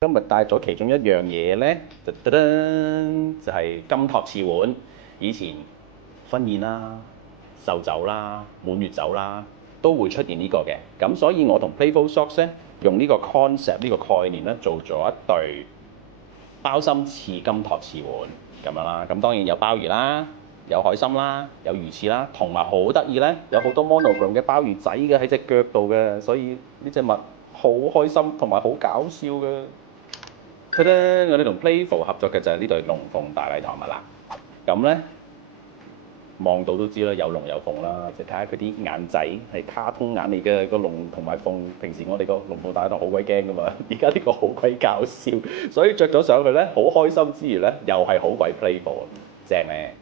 今日帶咗其中一樣嘢咧，就係金托瓷碗。以前婚宴啦、壽酒啦、滿月酒啦，都會出現呢個嘅。咁所以我同 Playful Socks 咧，用呢個 concept 呢個概念咧，做咗一對鮑參翅金托瓷碗咁樣啦。咁當然有鮑魚啦，有海參啦，有魚翅啦，同埋好得意咧，有好多 monogram 嘅鮑魚仔嘅喺隻腳度嘅，所以呢隻物好開心同埋好搞笑嘅。我哋同 Playful 合作嘅就係呢對龍鳳大禮堂物啦。咁咧望到都知啦，有龍有鳳啦，就睇下佢啲眼仔係卡通眼嚟嘅，個龍同埋鳳。平時我哋個龍鳳大禮堂好鬼驚噶嘛，而家呢個好鬼搞笑，所以着咗上去咧好開心之餘咧，又係好鬼 Playful，正咧。